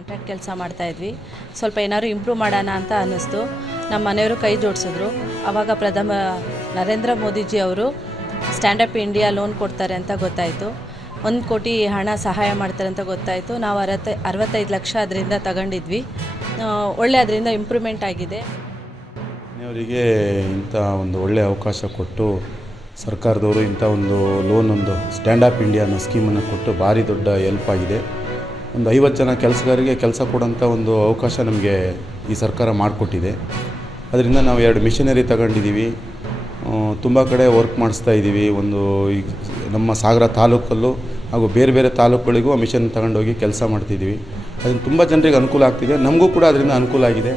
Contract ಕೆಲಸ ಮಾಡ್ತಾಯಿದ್ವಿ. ಸ್ವಲ್ಪ ಏನಾದ್ರು ಇಂಪ್ರೂವ್ ಮಾಡೋಣ ಅಂತ ಅನ್ನಿಸ್ತು. ನಮ್ಮ ಮನೆಯವರು ಕೈ ಜೋಡಿಸಿದ್ರು. ಆವಾಗ ಪ್ರಥಮ ನರೇಂದ್ರ ಮೋದಿಜಿ ಅವರು ಸ್ಟ್ಯಾಂಡಪ್ ಇಂಡಿಯಾ ಲೋನ್ ಕೊಡ್ತಾರೆ ಅಂತ ಗೊತ್ತಾಯಿತು. 1 ಕೋಟಿ ಹಣ ಸಹಾಯ ಮಾಡ್ತಾರೆ ಅಂತ ಗೊತ್ತಾಯಿತು. ನಾವು 65 ಲಕ್ಷ ಅದರಿಂದ ತಗೊಂಡಿದ್ವಿ. ಒಳ್ಳೆ ಅದರಿಂದ ಇಂಪ್ರೂವ್ಮೆಂಟ್ ಆಗಿದೆ. ಅವರಿಗೆ ಇಂಥ ಒಂದು ಒಳ್ಳೆಯ ಅವಕಾಶ ಕೊಟ್ಟು ಸರ್ಕಾರದವರು ಇಂಥ ಒಂದು ಲೋನೊಂದು ಸ್ಟ್ಯಾಂಡಪ್ ಇಂಡಿಯಾ ಅನ್ನೋ ಸ್ಕೀಮನ್ನು ಕೊಟ್ಟು ಭಾರಿ ದೊಡ್ಡ ಹೆಲ್ಪ್ ಆಗಿದೆ. ಒಂದು 50 ಜನ ಕೆಲಸಗಾರರಿಗೆ ಕೆಲಸ ಕೊಡೋಂಥ ಒಂದು ಅವಕಾಶ ನಮಗೆ ಈ ಸರ್ಕಾರ ಮಾಡಿಕೊಟ್ಟಿದೆ. ಅದರಿಂದ ನಾವು 2 ಮಿಷನರಿ ತಗೊಂಡಿದ್ದೀವಿ. ತುಂಬ ಕಡೆ ವರ್ಕ್ ಮಾಡಿಸ್ತಾ ಇದ್ದೀವಿ. ಒಂದು ನಮ್ಮ ಸಾಗರ ತಾಲೂಕಲ್ಲೂ ಹಾಗೂ ಬೇರೆ ಬೇರೆ ತಾಲೂಕುಗಳಿಗೂ ಮಿಷನ್ ತಗೊಂಡೋಗಿ ಕೆಲಸ ಮಾಡ್ತಿದ್ದೀವಿ. ಅದರಿಂದ ತುಂಬ ಜನರಿಗೆ ಅನುಕೂಲ ಆಗ್ತಿದೆ. ನಮಗೂ ಕೂಡ ಅದರಿಂದ ಅನುಕೂಲ ಆಗಿದೆ.